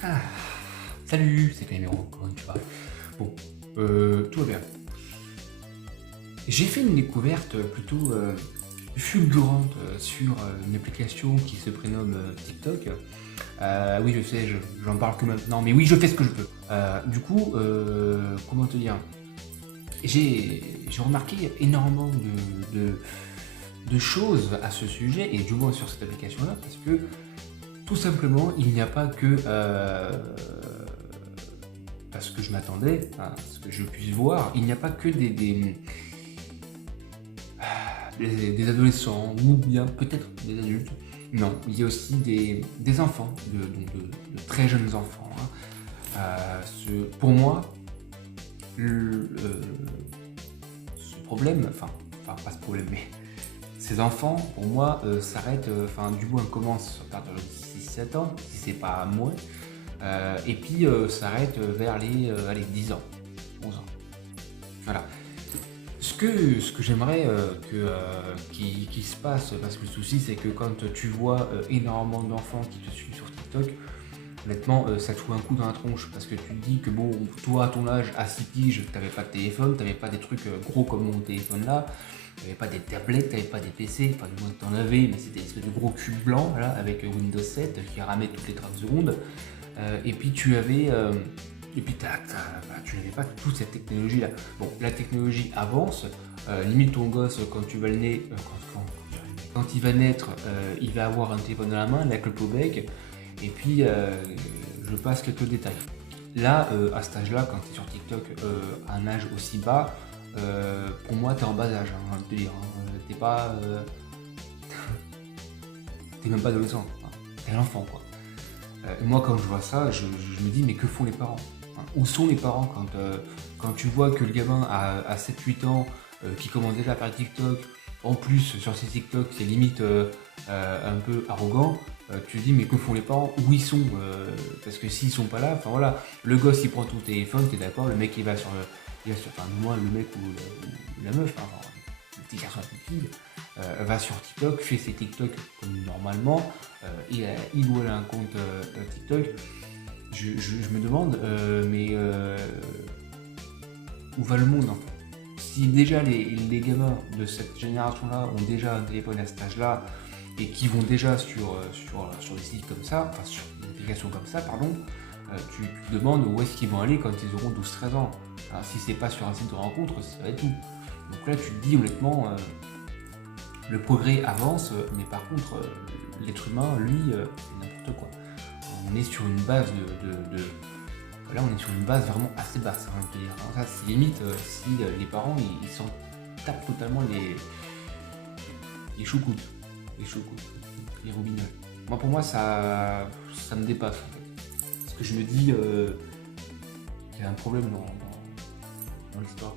Ah, salut, c'est Caméro, comment tu vas? Bon, tout va bien. J'ai fait une découverte plutôt fulgurante sur une application qui se prénomme TikTok. Oui, je sais, j'en parle que maintenant, mais oui, je fais ce que je peux. Du coup, comment te dire? J'ai remarqué énormément de choses à ce sujet, et du moins sur cette application-là, parce que tout simplement, il n'y a pas que parce que je m'attendais, à ce que je puisse voir, il n'y a pas que des adolescents ou bien peut-être des adultes. Non, il y a aussi des enfants, de très jeunes enfants, hein. Pour moi, ce problème, enfin pas ce problème, mais ces enfants, pour moi, s'arrêtent, enfin du moins commencent à partir de 6-7 ans, si c'est pas moins, et puis s'arrête vers les allez, 10 ans, 11 ans. Voilà. Ce que j'aimerais qui se passe, parce que le souci c'est que quand tu vois énormément d'enfants qui te suivent sur TikTok, honnêtement ça te fout un coup dans la tronche, parce que tu te dis que bon, toi à ton âge, à 6 piges, t'avais pas de téléphone, t'avais pas des trucs gros comme mon téléphone là, t'avais pas des tablettes, t'avais pas des PC, enfin du moins t'en avais, mais c'était des espèces de gros cubes blancs là, avec Windows 7 qui ramait toutes les 30 secondes. Et puis tu avais. Et puis tu n'avais pas toute cette technologie là. Bon, la technologie avance. Limite ton gosse, quand tu vas le nez, quand il va naître, il va avoir un téléphone dans la main, la clope au bec. Et puis je passe quelques détails. Là, à cet âge-là, quand tu es sur TikTok, à un âge aussi bas, pour moi, tu es en bas âge, hein, je te dire. Hein. T'es pas. T'es même pas adolescent. Hein. T'es un enfant, quoi. Moi, quand je vois ça, je me dis, mais que font les parents? Hein, où sont les parents quand tu vois que le gamin a 7-8 ans, qui commence déjà à faire TikTok, en plus sur ses TikTok, c'est limite un peu arrogant, tu te dis, mais que font les parents? Où ils sont? Parce que s'ils sont pas là, enfin voilà, le gosse il prend ton téléphone, t'es d'accord, le mec enfin, moi, le mec ou la meuf, hein, enfin, le petit garçon, la petite fille, va sur TikTok, fait ses TikTok comme normalement, il ou elle a un compte TikTok. Je me demande, mais où va le monde en fait? Si déjà les gamins de cette génération-là ont déjà un téléphone à cet âge-là et qui vont déjà sur des sites comme ça, enfin sur des applications comme ça, pardon, tu te demandes où est-ce qu'ils vont aller quand ils auront 12-13 ans. Alors, si c'est pas sur un site de rencontre, ça va être tout. Donc là, tu te dis honnêtement, le progrès avance, mais par contre, l'être humain, lui, c'est n'importe quoi. On est sur une base Là, on est sur une base vraiment assez basse, hein, je veux dire. Alors ça, c'est limite si les parents, ils s'en tapent totalement les choucoutes. Les choucoutes, les roubignoles. Moi, pour moi, ça me dépasse, en fait. Parce que je me dis qu'il y a un problème dans l'histoire.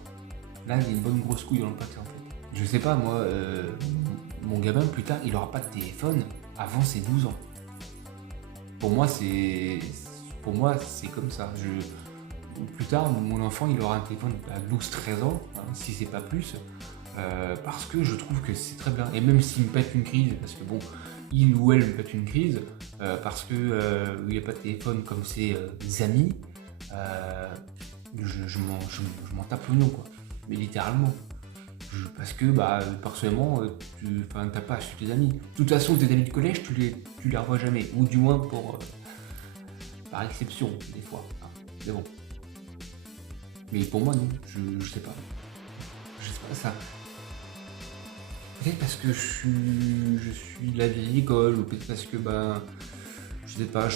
Là, il y a une bonne grosse couille dans le pâté, en fait. Je sais pas, moi, mon gamin, plus tard, il aura pas de téléphone avant ses 12 ans. Pour moi, c'est comme ça. Plus tard, mon enfant, il aura un téléphone à 12-13 ans, hein, si c'est pas plus, parce que je trouve que c'est très bien. Et même s'il me pète une crise, parce que bon, il ou elle me pète une crise, parce que il n'y a pas de téléphone comme ses amis, je m'en tape le nom, quoi. Mais littéralement. Parce que, bah, personnellement, t'as pas acheté tes amis. De toute façon, tes amis de collège, tu les revois jamais. Ou du moins par exception, des fois. Hein. Mais bon. Mais pour moi, non. Je sais pas. Je sais pas ça. Peut-être parce que je suis de la vieille école, ou peut-être parce que, bah, je sais pas,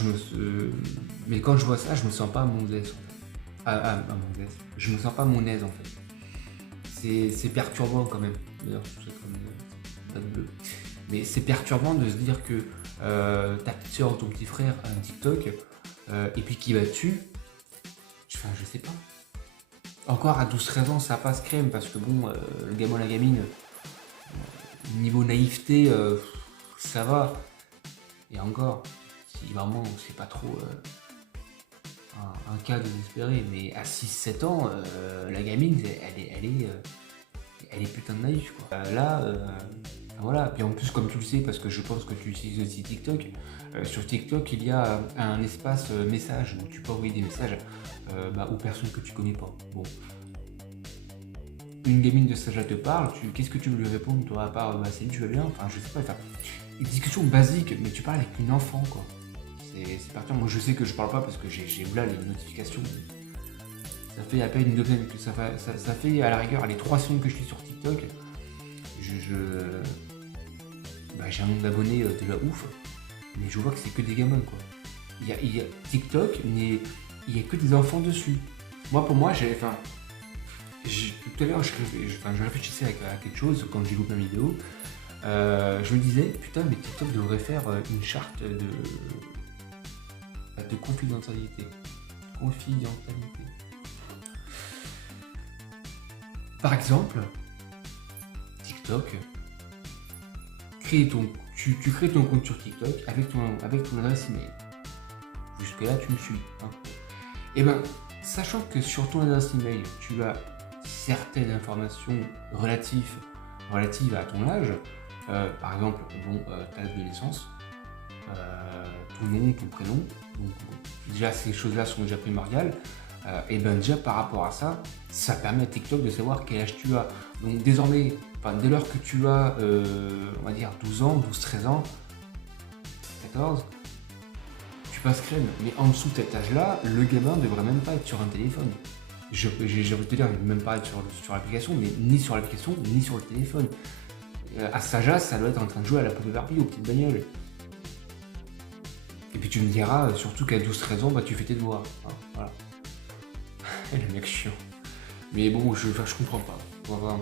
mais quand je vois ça, je me sens pas à mon aise. À mon aise. Je me sens pas à mon aise, en fait. C'est perturbant quand même. D'ailleurs, c'est comme pas de bleu. Mais c'est perturbant de se dire que ta petite soeur ou ton petit frère a un TikTok et puis qui va dessus. Enfin, je sais pas. Encore à 12-13 ans, ça passe crème parce que bon, le gamin, la gamine, niveau naïveté, ça va. Et encore, si vraiment c'est pas trop un cas désespéré, mais à 6-7 ans, la gamine, elle est putain de naïve quoi. Là, voilà. Puis en plus, comme tu le sais, parce que je pense que tu utilises aussi TikTok, sur TikTok, il y a un espace message où tu peux envoyer des messages aux personnes que tu connais pas. Bon, une gamine de cet âge-là te parle, qu'est-ce que tu veux lui répondre, toi, à part salut, tu vas bien? Enfin, je sais pas, enfin, une discussion basique, mais tu parles avec une enfant, quoi. C'est parti. Moi, je sais que je parle pas parce que j'ai là les notifications. Ça fait à peine une douzaine que ça fait à la rigueur les 3 semaines que je suis sur TikTok. J'ai un nombre d'abonnés de la ouf, mais je vois que c'est que des gamins, quoi. Il y a TikTok, mais il y a que des enfants dessus. Moi, pour moi, tout à l'heure, je réfléchissais à quelque chose quand j'ai loupé ma vidéo. Je me disais, putain, mais TikTok devrait faire une charte de confidentialité. Confidentialité. Par exemple, TikTok, tu crées ton compte sur TikTok avec ton adresse email. Jusque-là, tu me suis. Hein. Et ben, sachant que sur ton adresse email, tu as certaines informations relatives à ton âge, par exemple, ta date de naissance, ton nom, ton prénom, donc déjà ces choses-là sont déjà primordiales, et ben déjà par rapport à ça, ça permet à TikTok de savoir quel âge tu as. Donc désormais, dès lors que tu as, on va dire 12 ans, 12-13 ans, 14, tu passes crème. Mais en dessous de cet âge-là, le gamin ne devrait même pas être sur un téléphone. J'ai envie de te dire, il ne devrait même pas être sur l'application, mais ni sur l'application, ni sur le téléphone. À cet âge-là, ça doit être en train de jouer à la poupée Barbie, aux petites bagnoles. Et puis tu me diras, surtout qu'à 12-13 ans, tu fais tes devoirs. Hein, voilà. Le mec chiant. Mais bon, je comprends pas. Enfin,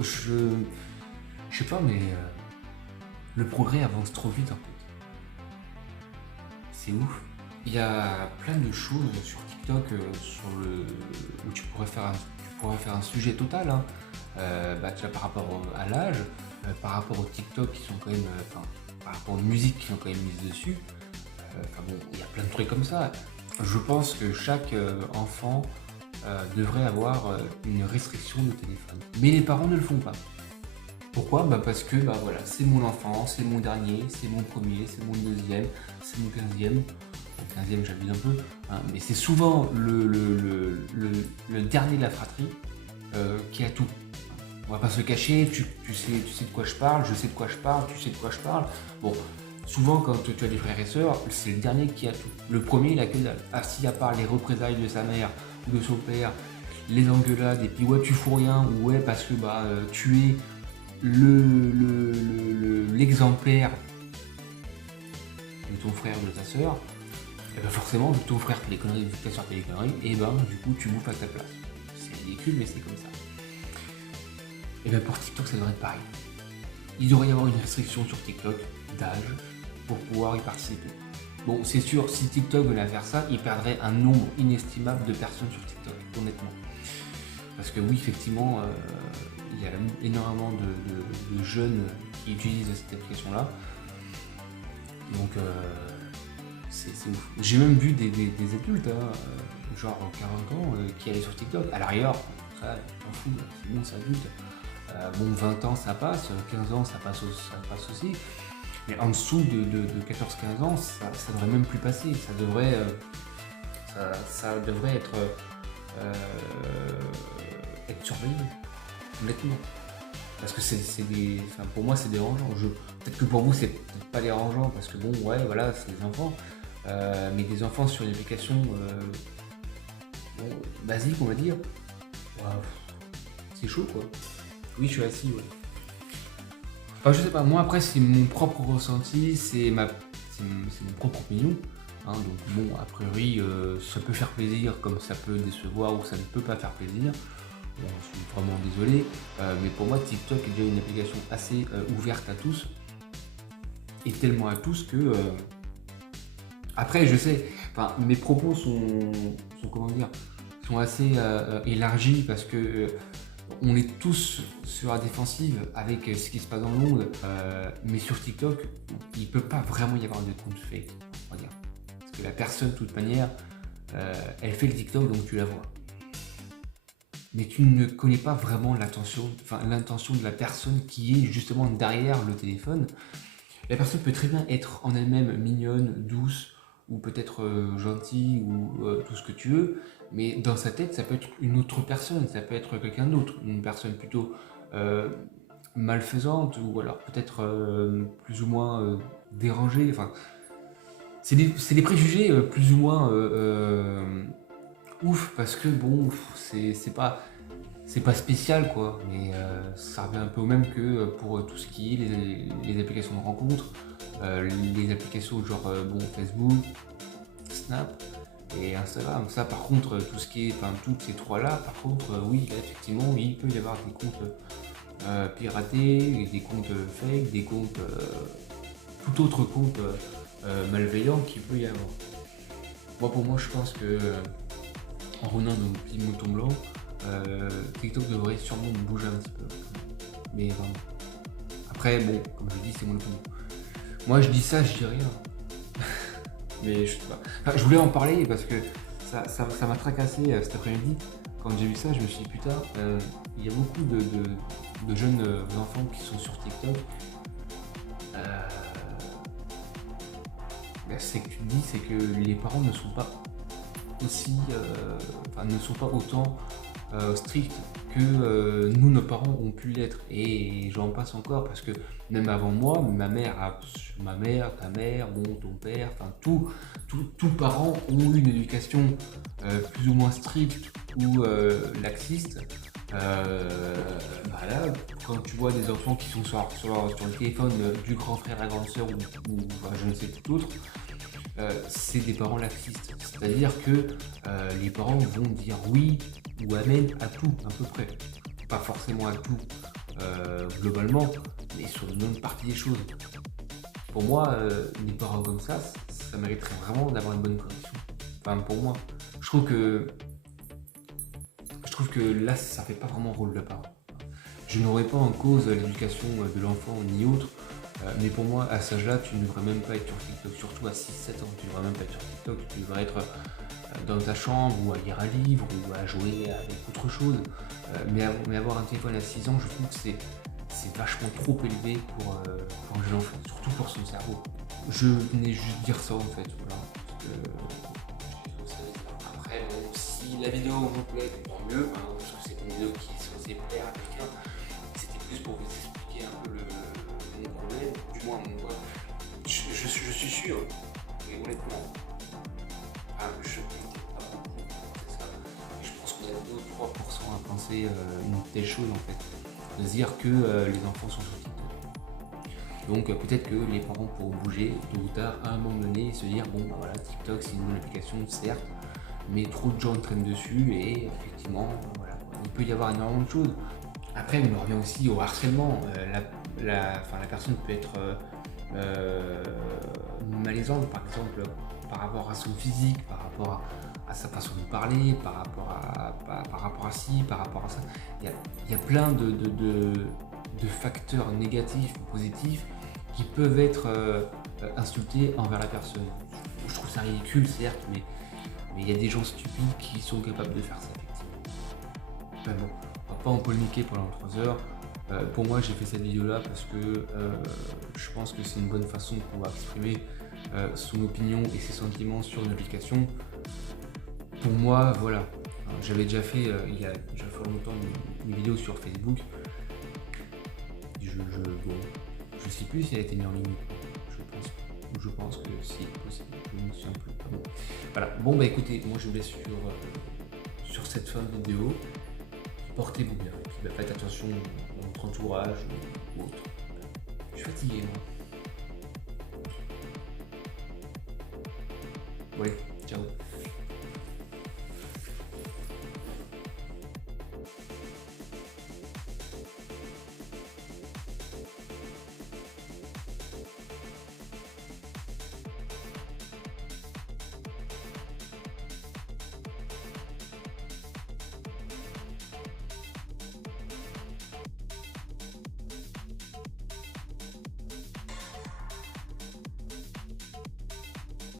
je sais pas, mais le progrès avance trop vite en fait. C'est ouf. Il y a plein de choses sur TikTok où tu pourrais faire un sujet total. Hein. Déjà par rapport à l'âge, par rapport aux TikTok qui sont quand même, par rapport aux musiques qui sont quand même mises dessus. Il y a plein de trucs comme ça. Je pense que chaque enfant devrait avoir une restriction de téléphone. Mais les parents ne le font pas. Pourquoi? Parce que voilà, c'est mon enfant, c'est mon dernier, c'est mon premier, c'est mon deuxième, c'est mon 15e. Le 15e, j'abuse un peu, hein, mais c'est souvent le dernier de la fratrie qui a tout. On va pas se le cacher, tu sais de quoi je parle, je sais de quoi je parle, tu sais de quoi je parle. Bon, souvent quand tu as des frères et sœurs, c'est le dernier qui a tout. Le premier, il a que dalle. Ah, si à part les représailles de sa mère ou de son père, les engueulades, et puis ouais, tu fous rien, ou ouais, parce que tu es l'exemplaire de ton frère ou de ta sœur, et forcément, vu que ton frère fait les conneries, vu que ta sœur fait les conneries, et du coup, tu bouffes à ta place. C'est ridicule, mais c'est comme ça. Et pour TikTok, ça devrait être pareil. Il devrait y avoir une restriction sur TikTok d'âge pour pouvoir y participer. Bon, c'est sûr, si TikTok venait à faire ça, il perdrait un nombre inestimable de personnes sur TikTok, honnêtement. Parce que oui, effectivement, il y a énormément de jeunes qui utilisent cette application-là. Donc, c'est ouf. J'ai même vu des adultes, genre 40 ans, qui allaient sur TikTok. À l'arrière, ça, t'en fous, c'est bon, c'est adulte. 20 ans, ça passe, 15 ans, ça passe aussi. Mais en dessous de 14-15 ans, ça devrait même plus passer. Ça devrait être surveillé, honnêtement. Parce que pour moi, c'est dérangeant. Peut-être que pour vous, c'est peut-être pas dérangeant, parce que voilà, c'est des enfants. Mais des enfants sur une application basique, on va dire, c'est chaud, quoi. Oui, je suis assis, ouais. Je sais pas, moi après c'est mon propre ressenti, c'est mon propre opinion. Hein, donc a priori, ça peut faire plaisir comme ça peut décevoir ou ça ne peut pas faire plaisir. Bon, je suis vraiment désolé, mais pour moi TikTok est déjà une application assez ouverte à tous. Et tellement à tous que... Après je sais, mes propos sont assez élargis parce que... on est tous sur la défensive avec ce qui se passe dans le monde, mais sur TikTok, il ne peut pas vraiment y avoir de compte fake, on va dire. Parce que la personne, de toute manière, elle fait le TikTok, donc tu la vois. mais tu ne connais pas vraiment l'intention de la personne qui est justement derrière le téléphone. La personne peut très bien être en elle-même mignonne, douce, ou peut-être gentille, ou tout ce que tu veux, mais dans sa tête, ça peut être une autre personne, ça peut être quelqu'un d'autre, une personne plutôt malfaisante, ou alors peut-être plus ou moins dérangée. Enfin, c'est des préjugés plus ou moins ouf, parce que bon, c'est pas spécial quoi, mais ça revient un peu au même que pour tout ce qui est les applications de rencontres, les applications genre bon, Facebook, Snap et Instagram. Ça par contre, tout ce qui est, enfin toutes ces trois là, par contre, oui, là, effectivement, il peut y avoir des comptes piratés, des comptes fake, des comptes, tout autre compte malveillant qu'il peut y avoir. Moi pour moi, je pense que en revenant dans nos petits moutons blancs, TikTok devrait sûrement bouger un petit peu. Mais vraiment. Après, bon, comme je dis, c'est mon opinion. Moi, je dis ça, je dis rien. Mais je sais pas. Enfin, je voulais en parler parce que ça m'a tracassé cet après-midi. Quand j'ai vu ça, je me suis dit, putain, il y a beaucoup de jeunes enfants qui sont sur TikTok. C'est que tu te dis, c'est que les parents ne sont pas aussi, ne sont pas autant stricts que nous, nos parents, ont pu l'être. Et j'en passe encore parce que même avant moi, ma mère, ta mère, bon, ton père, enfin tous parents ont eu une éducation plus ou moins stricte ou laxiste. Là, quand tu vois des enfants qui sont sur le téléphone du grand frère, la grande sœur ou je ne sais tout autre, c'est des parents laxistes. C'est-à-dire que les parents vont dire oui ou amen à tout, à peu près. Pas forcément à tout globalement, mais sur une bonne partie des choses. Pour moi, des parents comme ça mériterait vraiment d'avoir une bonne connexion. Enfin, pour moi, je trouve que là, ça fait pas vraiment rôle de parent. Je n'aurais pas en cause l'éducation de l'enfant ni autre, mais pour moi, à cet âge-là, tu ne devrais même pas être sur TikTok, surtout à 6-7 ans, tu ne devrais même pas être sur TikTok, tu devrais être dans ta chambre ou à lire un livre ou à jouer avec autre chose. Mais avoir un téléphone à 6 ans, je trouve que c'est vachement trop élevé pour un jeune enfant, surtout pour son cerveau. Je venais juste dire ça en fait, voilà. Après, bon, si la vidéo vous plaît, tant mieux, hein, parce que c'est une vidéo qui est censée plaire à quelqu'un. C'était plus pour vous expliquer un peu mon problème, du moins mon voix. Je suis sûr, et honnêtement, je ne pense pas beaucoup, c'est ça. Et je pense qu'on a 2-3% à penser une telle chose en fait, de se dire que les enfants sont sur TikTok. Donc peut-être que les parents pourront bouger tôt ou tard à un moment donné et se dire bon bah, voilà, TikTok c'est une bonne application certes, mais trop de gens traînent dessus et effectivement voilà, il peut y avoir énormément de choses. Après on revient aussi au harcèlement, la personne peut être malaisante par exemple par rapport à son physique, par rapport à sa façon de parler, par rapport à ci, par rapport à ça. Il y a plein de facteurs négatifs ou positifs qui peuvent être insultés envers la personne. Je trouve ça ridicule certes, mais il y a des gens stupides qui sont capables de faire ça effectivement. Mais bon, on va pas en polémiquer pendant 3 heures. Pour moi, j'ai fait cette vidéo là parce que je pense que c'est une bonne façon de pouvoir exprimer son opinion et ses sentiments sur une application. Pour moi, voilà. J'avais déjà fait il y a déjà fort longtemps une vidéo sur Facebook. Je sais plus si elle a été mise en ligne. Je pense que si possible. Je ne me souviens plus. Bon. Voilà. Bon bah écoutez, moi je vous laisse sur cette fin de vidéo. Portez-vous bien. Et puis bah, faites attention dans votre entourage ou autre. Je suis fatigué moi. Ouais, ciao.